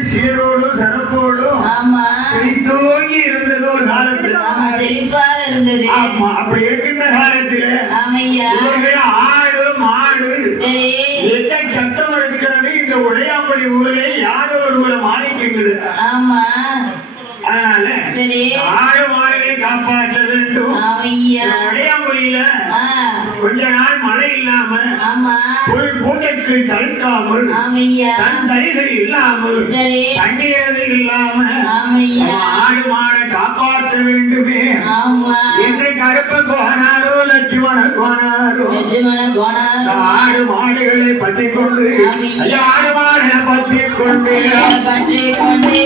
உடையாம்புலி ஊர் சீரோடு சரப்போடும் ஆமா. செழித்தோங்கி இருந்தது ஒரு காலத்துல. ஆமா இருந்தது. ஆமா அப்படி இருக்கின்ற காலத்துல ஆடு. மாடு எந்த சத்தம் இருக்கிறது இந்த உடையாம்புலி ஊரிலே யாரோ ஒருவரை மாறிக்கின்றது. ஆமா. அதனால ஆடு மாடுகளை காப்பாற்ற வேண்டும். ஆ. கொஞ்ச நாள் மழை இல்லாம பூண்டைக்கு தடுக்காமல் தன் தறிகள் இல்லாமல் சரி தண்ணீர் இல்லாம ஆடு மாடை காப்பாற்ற வேண்டுமே. என்று கருப்ப கோனாரோ லட்சுமண கோனாரோ. ஆடு மாடுகளை பற்றி கொண்டு ஆடு பற்றி கொண்டு பற்றி கொண்டு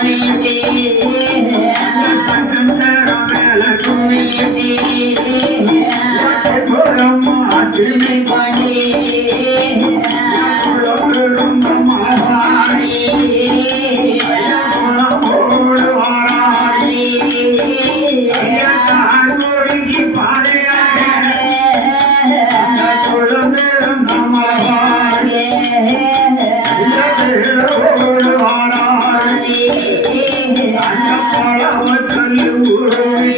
Thank you.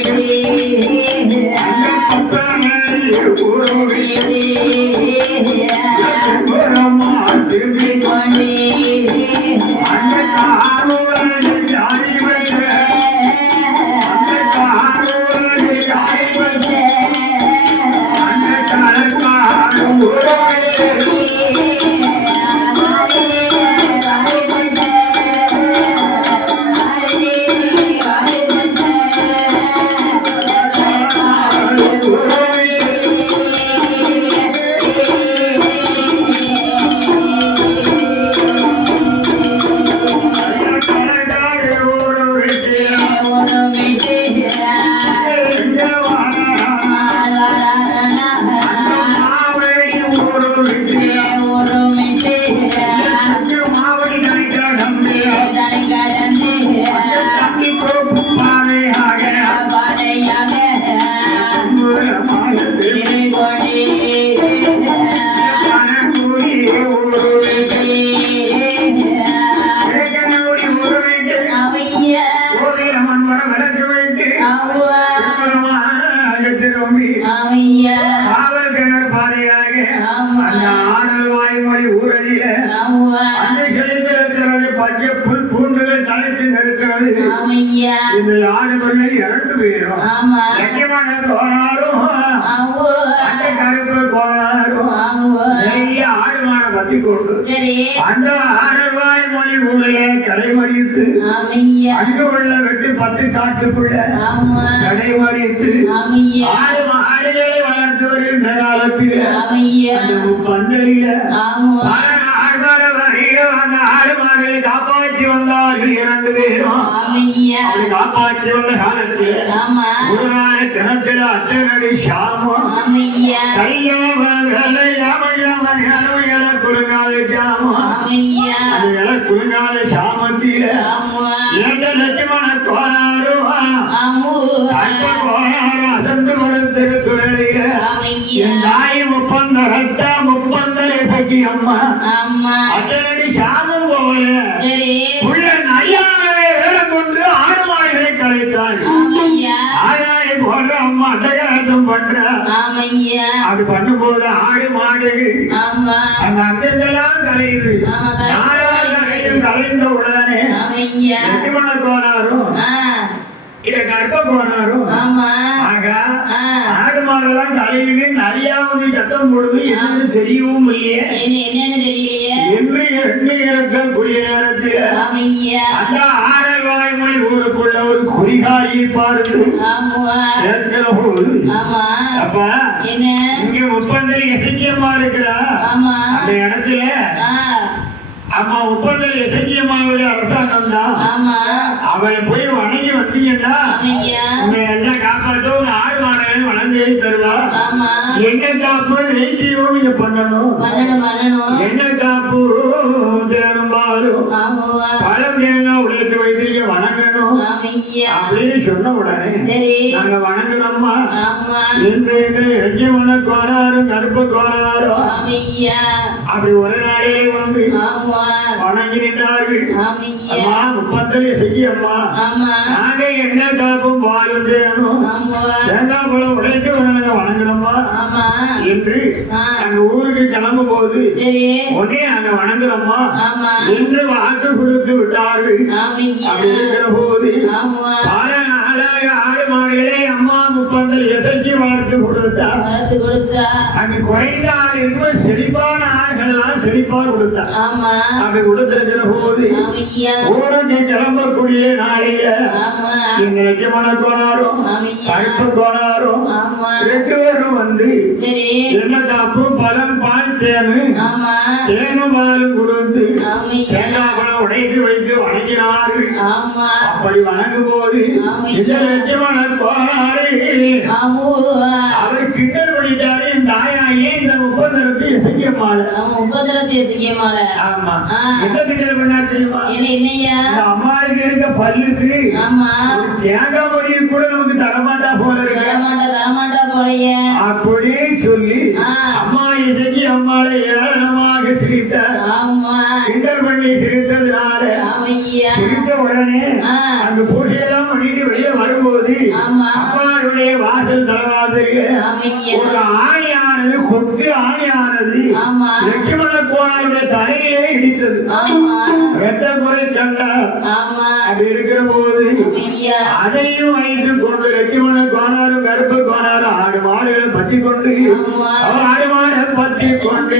இந்த அந்த ஆடவாய் மொழி ஊரிலே கடைமறித்து அங்கு உள்ள வெட்டு பத்து காட்டுக்குள்ள கடைமறித்து ஆடு ஆடுகளை வளர்த்து வருகின்ற காலத்தில் அந்த பந்தலில அந்த ஆடு மாடுகளை காப்பாற்றி வந்தார்கள் இரண்டு பேரும். அப்படி காப்பாற்றி வந்த காலத்தில் ஒரு நாள் தினத்தில் அத்தனடி சாமம் இளமையில குறுங்காத சாமம் இல குறுங்காத சாமத்தில இரண்டு லட்சமான கோணாரும் ஆமு. அப்படி பண்ணும்போது ஆடு மாடுகள். ஆமா. அந்த அங்கெல்லாம் கலையுது. நாலா கலையும் கலைந்த உடனே ஆமையா. எட்டுமண கோனாரும் ஆ. இத ஆ. ஆடு மாடெல்லாம் கலையுது நிறையாவது சத்தம் போடுது. என்னன்னு தெரியவும் இல்லையே. என்ன என்னன்னு தெரியலையே. என்று எண்ணி இருக்கக்கூடிய நேரத்தில் அந்த ஆடல் வாய்மொழி ஊருக்குள்ள ஒரு குறிகாரியை போது ஆமா. அப்பா என்ன? இங்க முப்பந்தல் இசைக்கியம்மா இருக்கிறா. ஆமா. அந்த இடத்துல ஆ அம்மா முப்பந்தல் இசைக்கியம்மாவுடைய அரசாங்கம் தான். ஆமா. அவளை போய் வணங்கி வந்தீங்கன்னா உன்னை எல்லாம் காப்பாற்ற ஒரு ஆடு மாடுகள் வளர்ந்து தருவா. ஆமா. என்ன காப்பு நெய்ச்சியும் நீங்க பண்ணணும். என்ன காப்பு ஆமாவா பழம் தேங்காய் உடைத்து வைத்து நீங்க வணங்கணும் அப்படின்னு சொன்ன உடனே சரி. நாங்க வணங்குறோம்மா. ஆமா. இன்று இந்த எஜ்ஜமன கோளாறும் கருப்பு ஆமையா அப்படி ஒரு நாளிலே வந்து ஆமா வணங்கி நின்றார்கள் ஆமையா அம்மா. முப்பத்தலி செய்யம்மா ஆமா. நாங்க என்ன காப்பும் தேனும் ஆமாவா தேங்காய் பழம் உடைத்து நாங்க வணங்குறோம்மா ஆமா. என்று ஆ. நாங்க ஊருக்கு கிளம்பும் போது சரி. உடனே நாங்க வணங்குறோம்மா. ஆமா. என்று வாக்கு கொடுத்து விட்டார்கள். அப்படி இருக்கிற போது பல நாளாக ஆடு மாடுகளை அம்மா முப்பந்தல் எசைக்கு வளர்த்து கொடுத்தா? வளர்த்து கொடுத்தா? அங்கு குறைந்த ஆள் இருக்கும் செழிப்பான ஆண்கள்லாம் செழிப்பா கொடுத்தா. ஆமா. அப்படி கொடுத்திருக்கிற போது ஊருக்கு கிளம்பக்கூடிய நாளையில ஆமா. இந்த லட்சமான கோணாரும் கருப்பு கோணாரும் ரெண்டு பேரும் வந்து சரி. என்ன காப்பு பழம் பால் தேனு. தேனும் பாலும் கொடுத்து தேங்காய் பழம் உடைத்து வைத்து வணங்கினார்கள். அப்படி வணங்கும் போது. இந்த லட்சமான கோணாரு அவர் கிண்டல் பண்ணிட்டாரு இந்த ஆயா ஏன் இந்த முப்பத்தனத்தை இசைக்க மாலை அவன் உபதிரத்தை செய்யமால ஆமா. என்ன கிண்டல் பண்ணா தெரியுமா? என்ன என்னையா இந்த அம்மாளுக்கு இருக்க பல்லுக்கு ஆமா. தேங்காய் மொழியை கூட நமக்கு தரமாட்டா போல இருக்கு. கரமாட்டா கரமாட்டா போலைய. அப்படியே சொல்லி. அம்மா இசைக்கு அம்மாளை ஏளனமாக சிரித்த உடனே. அந்த பூஜையெல்லாம் பண்ணிட்டு வெளியே வரும்போது ஆமா. அம்மாளுடைய வாசல் தலவாசலுக்கு ஆமையா. ஒரு ஆணியானது கொத்து ஆணியானது லட்சுமண கோணாருடைய தலையிலே இடித்தது. ரத்த கண்டார் ஆமா. அப்படி இருக்கிற போது அதையும் வைத்துக் கொண்டு லட்சுமண கோணாரும் கருப்பு கோணாரும் ஆடு மாடுகளை பத்தி கொண்டு ஆடு மாடை பத்தி கொண்டு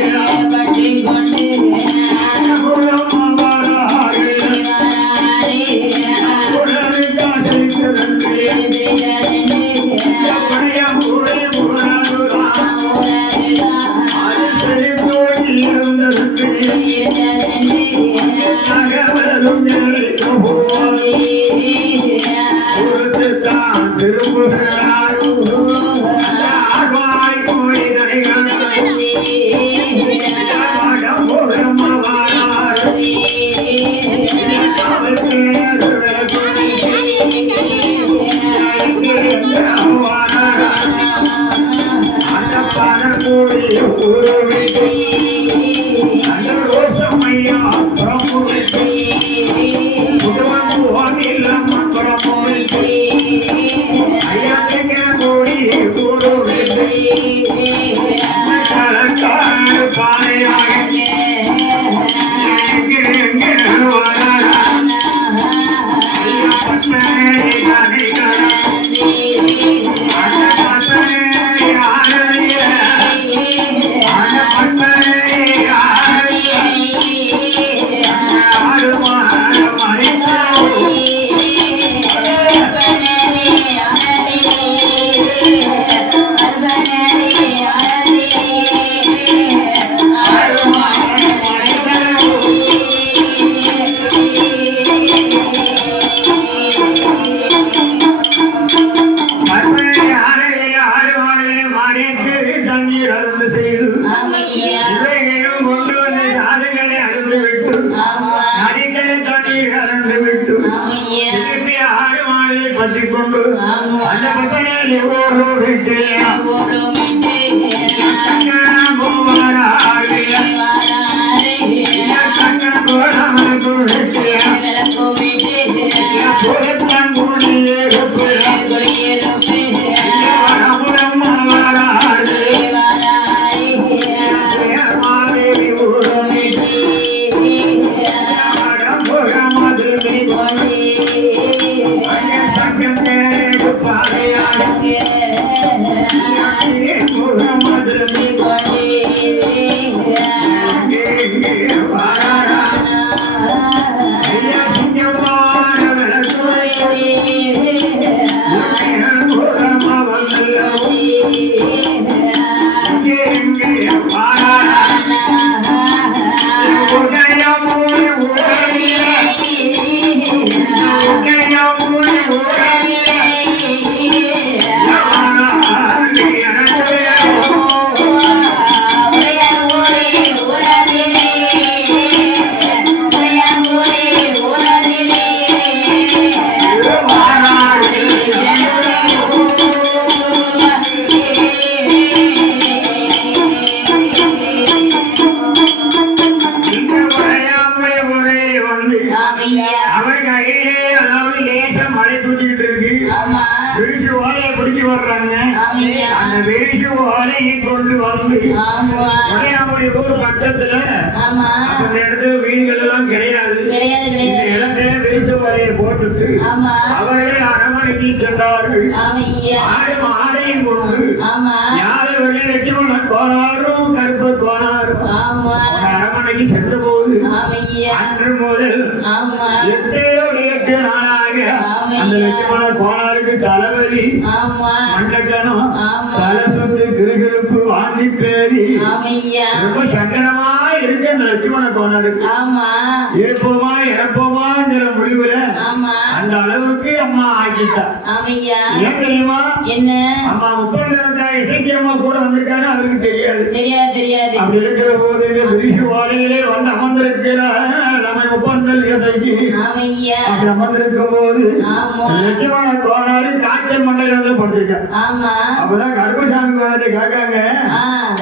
எவ்வளோ ஊர் பக்கத்துல அந்த இடத்துல வீடுகள் எல்லாம் கிடையாது இந்த இடத்துல விரிசு ஓலையை போட்டுட்டு அவர்களே அரமனைக்கு சென்றார்கள். ஆடு ஆடையும் கொண்டு யாரை வெளியே லட்சுமண கோணாரும் கருப்பு கோணாரும் அவங்க அரமனைக்கு சென்ற போது அன்று முதல் எத்தனையோ எட்டு அந்த லட்சுமண கோணாருக்கு தலைவலி மண்டக்கணம் தலை சுத்து கிருகிருப்பு வாந்தி பேரி ரொம்ப சங்கடமா இருக்கு. லட்சுமண கோணருக்கு இருப்போமா இறப்போமாங்கிற முடிவுல அந்த அளவுக்கு அம்மா ஆக்கிட்டா. ஏன் தெரியுமா? என்ன? அம்மா முப்பத்தி இசைக்கு அம்மா கூட வந்திருக்காரு அவருக்கு தெரியாது. தெரியாது தெரியாது. அப்படி இருக்கிற போது விரிசு வாழையிலே வந்து அமர்ந்திருக்கிற நம்ம முப்பந்தல் இசைக்கு. அப்படி அமர்ந்திருக்கும் போது லட்சுமண கோணாரு காய்ச்சல் மண்டலத்தில் படுத்திருக்கான் ஆமா. அப்பதான் கருப்பசாமி வந்து கேட்காங்க.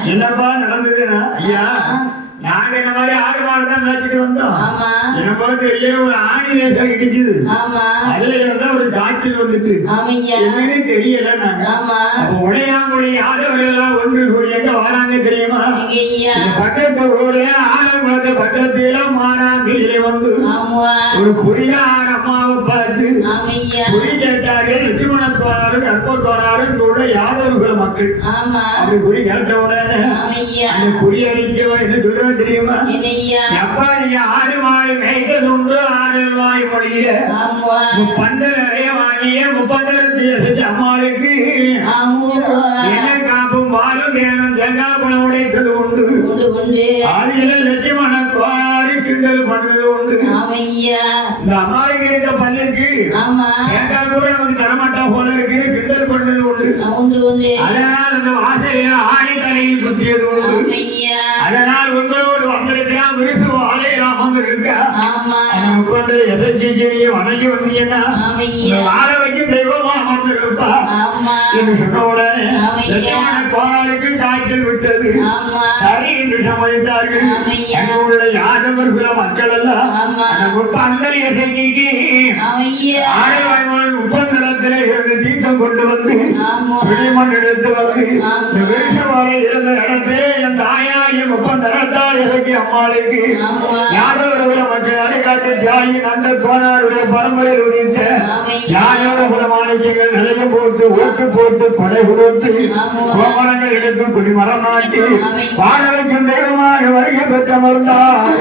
என்னப்பா நடந்ததுன்னா ஐயா நாங்க இந்த மாதிரி ஆடு மாடு தான் மேய்ச்சிட்டு வந்தோம். ஆமா. என்ன பார்த்து வெளியே ஒரு ஆணி இடிக்குது ஆமா. அதுல இருந்தா ஒரு காய்ச்சல் வந்துட்டு. என்னன்னு தெரியல நாங்க. உடையாமொழி ஆடவர்களெல்லாம் ஒன்று கூடி எங்க வராங்க தெரியுமா? பக்கத்து ஊர்ல ஆலங்குளத்து பக்கத்துல மாறாந்தியில வந்து ஒரு புரியார் அம்மாவை பார்த்து ஆமையா. குறி கேட்டார்கள் லட்சுமணத்தோனாரு கற்பத்தோனாரு இங்க உள்ள யாதவர்கள் மக்கள். அப்படி குறி கேட்ட உடனே அந்த குறி அடிக்கவா என்ன சொல்றது தெரியுமா? எப்பா நீங்க ஆடு மாடு மேய்ச்சல் உண்டு ஆறு வாய் மொழிய. ஆமா. முப்பந்தல் நிறைய வாங்கிய முப்பந்தலத்தை செஞ்ச அம்மாளுக்கு. என்ன பாலும் வேணும் தேங்காய் பழம் உடைத்தது உண்டு ஆதியில லட்சுமண கோரி கிண்டல் பண்ணது உண்டு. இந்த அம்மாவுக்கு பல்லுக்கு ஆமா. தேங்காய் கூட நமக்கு தரமாட்டா போல இருக்கு கிண்டல் பண்ணது உண்டு. அதனால் அந்த வாசலையில ஆணி தலையில் குத்தியது உண்டு. அதனால் உங்களோடு வந்திருக்கிறான் விரிசு ஆலையில் அமர்ந்திருக்கா ஆமா. அந்த முப்பது எசஜிஜியை வணங்கி வந்தீங்கன்னா வாழ வைக்கும் தெய்வமா அமர்ந்திருப்பா ஆமா என்று சொன்ன உடனே கோணாருக்கு காய்ச்சல் விட்டது சரி என்று சம்மதித்தார்கள் ஆமையா. அங்கு உள்ள யாதவர் குல மக்கள் எல்லாம் ஆமா. அந்த முப்பந்தல் இசைக்கு ஆமையா ஆயிரவாய்மொழி முப்பந்தலத்திலே இருந்து தீர்த்தம் கொண்டு வந்து பிடிமண் எடுத்து வந்து. இந்த விருஷவாலை இருந்த இடத்திலே என் தாயாகிய முப்பந்தலத்தா இசைக்கு அம்மாளுக்கு. யாதவர் குல மக்கள் அடைக்காட்டு தியாகி நந்த கோணாருடைய பரம்பரையில் உதித்த. யாரோட குலமாணிக்கங்கள் நிலையம் போட்டு ஓட்டு போட்டு கொடை கொடுத்து. கோமரங்கள் எடுத்து குடிமரம் நாட்டி வைக்கும் தெய்வமாக வருகை பெற்றமர்ந்தார்